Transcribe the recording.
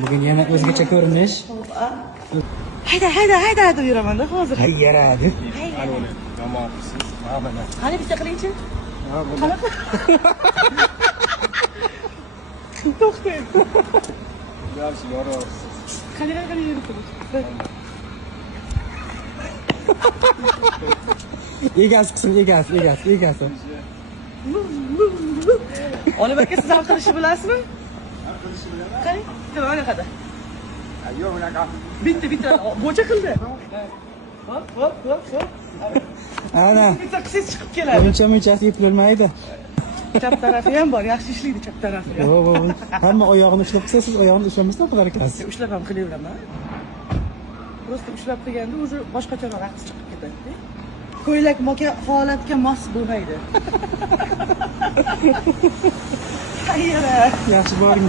Bugun yana o'zgacha ko'rinish. Hayda deb yuraman-da hozir. Hayyaradi. Yomon qilsiz. Ha mana. Qani bitta qilingchi. Ha mana. To'xtang. Yaxshi yorasiz. Qani yuribsiz. Egasi qism, egasi. Oliver aka siz ham qilishni bilasizmi? Qilishni bilaman. Qani? Mana qada. Yo'q unaqa. Bitta bo'cha qildi. Hop. Ana. Bitta qilsangiz chiqib keladi. Munchasi eplolmaydi. Chap tarafi ham bor, yaxshi ishlaydi chap tarafi. Hamma oyog'ini ushlab qilsa, siz oyog'ini ushlamasdan qilar ekansiz. Ushlab ham qilaveraman. Prosta ushlab qilganda o'zi boshqacharoq aqs chiqib ketadi. Ko'ylak holatga mos bo'lmaydi. Hayyara. Yaxshi boring.